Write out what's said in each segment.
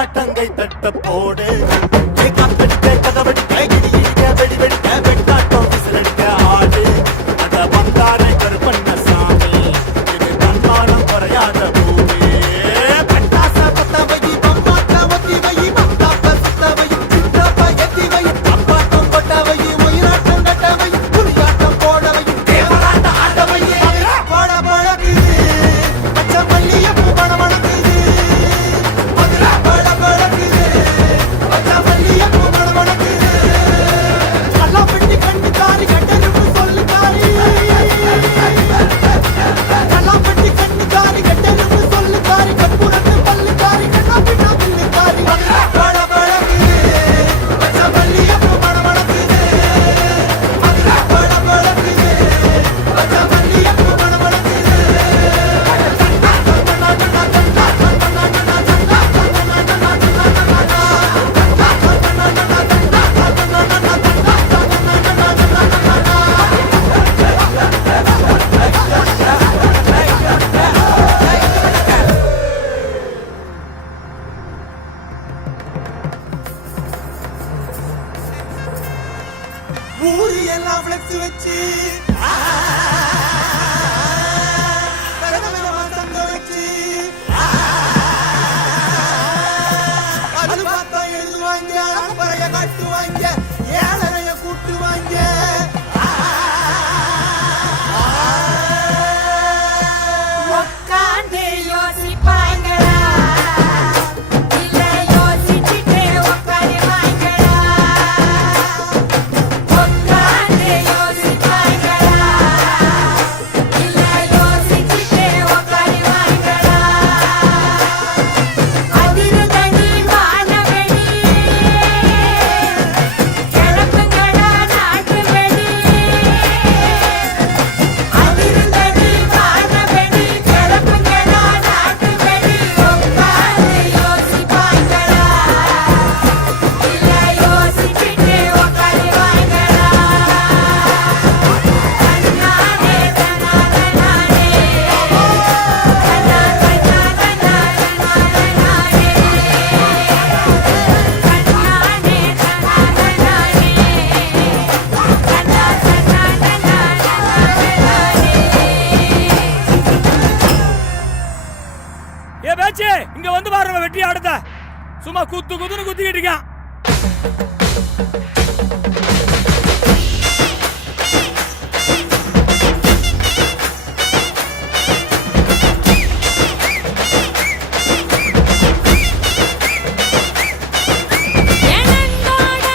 வெள்ளாட்டங்கை தட்ட போடு காத்தடிக்க கதவடிக்க இடி இடிக்க வெடி வெடிக்க வெட்டாட்டம் விசிலடிக்க ஆடு அட வந்தாரை கருப்பண்ண சாமி இது தன்மானம் குறையாத பூமி பட்டாச பத்தவை பம்பாக்க ஒத்தி வை பந்தாப்ப சுத்தவை சித்தப்ப எத்தி வை அப்பாட்டம் கொட்டவை மயிலாட்டம் கட்டவை புலியாட்டம் போடவை தேவராட்ட ஆட்டவை போட பழகுது பச்சை மல்லிய பூ பட வளர்க்குது பட பழகுது பச்சை மல்லிய பூ பட வளர்க்குது நல்லா பெட்டி கண்டு காரி கட்டெருப்பு சொல்லு காரி நல்லா பெட்டி கண்டு காரி கட்டெருப்பு சொல்லு காரி கற்பூரத்து பல்லு காரி கண்ணா பின்னா பில்லு காரி பட பழகுது பச்சை மல்லிய பூ பட வளர்க்குது பட பழகுது பச்சை மல்லிய பூ பட வளர்க்குது ஊரு எல்லாம் ஃப்ளெக்ஸ் வச்சு விதவிதமா தங்கம் வச்சு அது பார்த்தா எழுதுவாங்க அம்பரைய கட்டுவாங்க ஏழரைய கூட்டுவாங்க உட்கார்ந்து யோசிப்பாங்களா இல்ல யோசிச்சுட்டே உட்காருவாங்களா உட்கார்ந்து யோசிப்பாங்களா இல்ல யோசிச்சுட்டே உட்காருவாங்களா அதிர்தடி வானவெளி கிளப்புங்கடா நாட்டு வெடி அதிர்தடி வானவெளி கிளப்புங்கடா நாட்டு வெடி உட்கார்ந்து யோசிப்பாங்களா இல்ல யோசிச்சுட்டே உட்காருவாங்களா தன்னானே தன்னானே ஏ பேச்சு இங்க வந்து பாருங்க வெட்டி ஆடுத சும்மா குத்து குத்துன்னு குத்திக்கிட்டு இருக்கான் எனந்தோட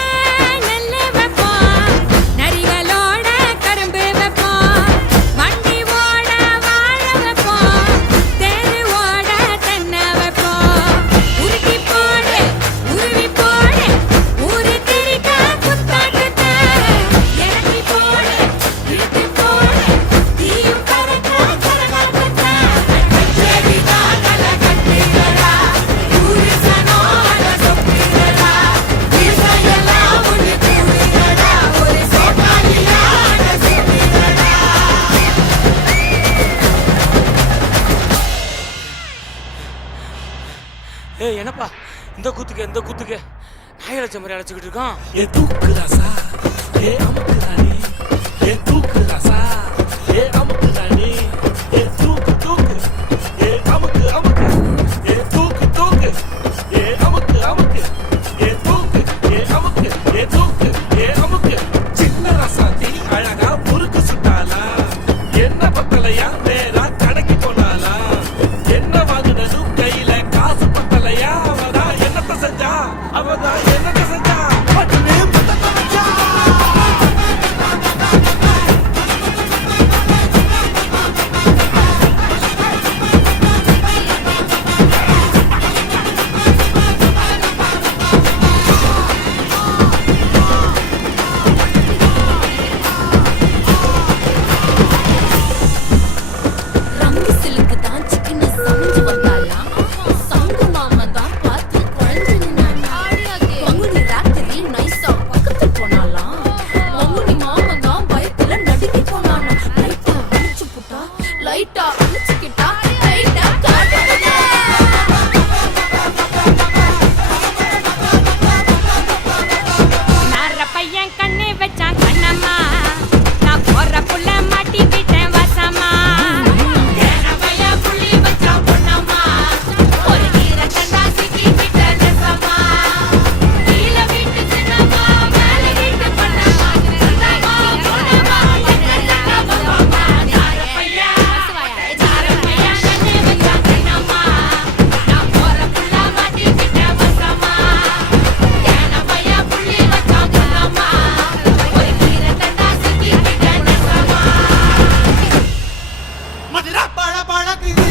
நெல்லு வைப்போம் நரிகளோட கரும்பு வைப்போம் வண்டி ஓட வாழை வைப்போம் தேரு ஓட தென்னை வைப்போம் உருட்டி போடு உருவி போடு ஊரு திரிக்க குத்தாட்டத்தை இறக்கி போடு இழுத்து போடு தீயும் கரக்க கரகாட்டத்தை கச்சேரிதான் கலை கட்டுகிறா ஊரு சனோட சொப்புகிறா இசையெல்லாம் ஒன்று கூடுகிறா ஒரு சோட்டாளியான சுத்துகிறா ஏய் என்னப்பா இந்த குத்துக்கு நாய் அழைச்ச மாதிரி அழைச்சிக்கிட்டு இருக்கான் ஏ தூக்குதாசா ஏ அமுக்குதானி ஏ தூக்குதாசா ஏ அமுக்குதானி ஏ தூக்கு தூக்கு ஏ அமுக்கு அமுக்கு ஏ தூக்கு தூக்கு ஏ அமுக்கு அமுக்கு ஏ தூக்கு ஏ அமுக்கு ஏ தூக்கு ஏ அமுக்கு சின்ன ரசாத்தி அழகா முறுக்கு சுட்டாளா என்ன பத்தலையா நேரா கடைக்கு போனாளா என்ன வாங்குனதும் கையில காசு பத்தலையா அவதான் என்னத்த செஞ்சா அவதான் என்னத்த செஞ்சா பட்டுனே முத்தத்தை வச்சா பழக்குது